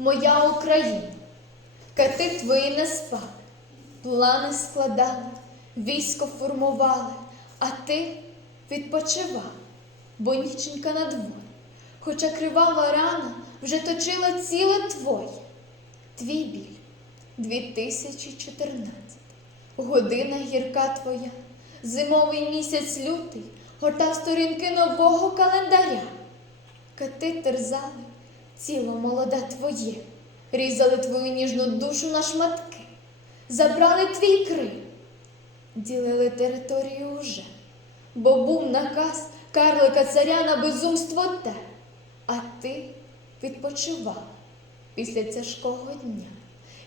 моя Україна, кати твої не спали, плани складали, військо формували, а ти відпочивав, бо ніченька на дворі, хоча кривава рана вже точила ціле твоє, твій біль 2014, година гірка твоя, зимовий місяць лютий, гортав сторінки нового календаря. Кати терзали тіло молоде твоє, різали твою ніжну душу на шматки, забрали твій Крим, ділили територію уже, бо був наказ карлика царя на безумство те, а ти відпочивала після тяжкого дня.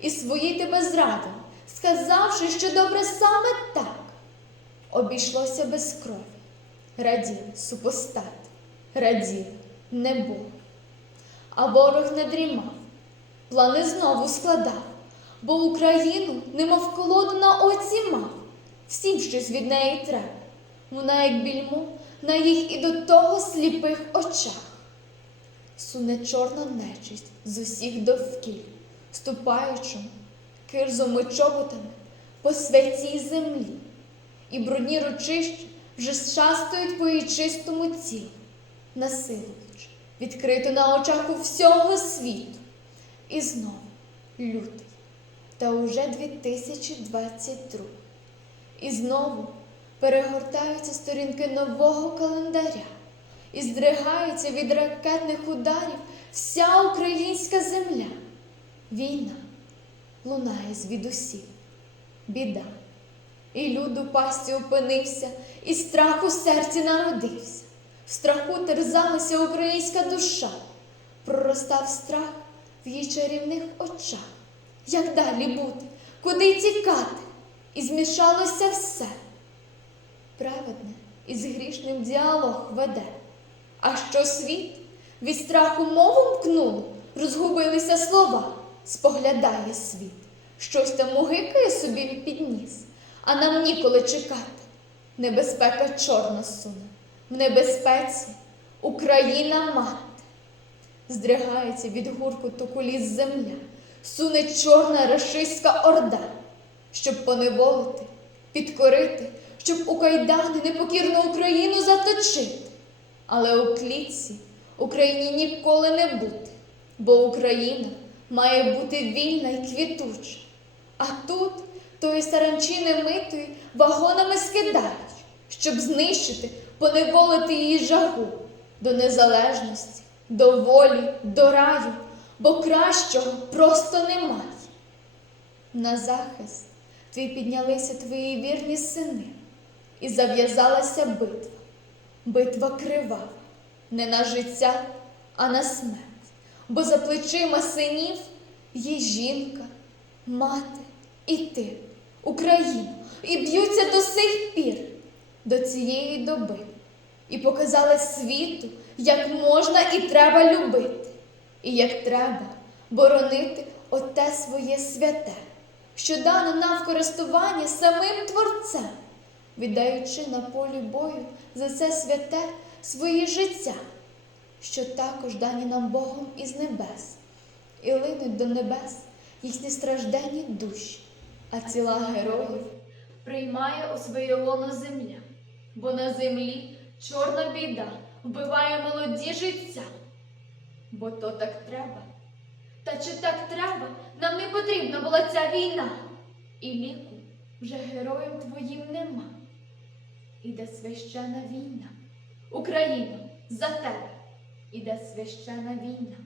І свої тебе зрадив, сказавши, що добре саме так. Обійшлося без крові, радів супостат, радів небо. А ворог не дрімав, плани знову складав, бо Україну, немов колоду на оці мав, всім щось від неї треба. Вона, як більмо, на їх і до того сліпих очах. Суне чорна нечисть з усіх довкіль, ступаючому кирзом чоботами по святій землі, і брудні ручища вже шастають по її чистому тілу, насилуючи, відкрито на очах у всього світу. І знову лютий, та уже 2022. І знову перегортаються сторінки нового календаря, і здригається від ракетних ударів вся українська земля. Війна лунає звідусіль, біда. І люд у пасті опинився, і страх у серці народився. Страху терзалася українська душа, проростав страх в її чарівних очах. Як далі бути, куди тікати? І змішалося все. Праведне із грішним діалог веде. А що світ від страху мову мкнуло, розгубилися слова, споглядає світ. Щось там мугикає собі підніс, а нам ніколи чекати. Небезпека чорна суне, в небезпеці Україна мати. Здригається від гуркоту куліс земля, суне чорна рашистська орда, щоб поневолити, підкорити, щоб у кайдани непокірну Україну заточити. Але у клітці Україні ніколи не бути, бо Україна має бути вільна і квітуча. А тут тої саранчини митої вагонами скидають, щоб знищити, поневолити її жагу до незалежності, до волі, до раю, бо кращого просто немає. На захист твій піднялися твої вірні сини, і зав'язалася битва, битва крива, не на життя, а на смерть. Бо за плечима синів є жінка, мати і ти, Україна, і б'ються до сих пір, до цієї доби, і показали світу, як можна і треба любити, і як треба боронити оте своє святе, що дано нам в користування самим Творцем, віддаючи на полі бою за це святе свої життя, що також дані нам Богом із небес, і линуть до небес їхні стражденні душі, а тіла героїв приймає у своє лоно земля, бо на землі чорна біда вбиває молоді життя. Бо то так треба. Та чи так треба, нам не потрібна була ця війна, і ліку вже героям твоїм нема. Іде священа війна, Україна, за тебе іде священа війна.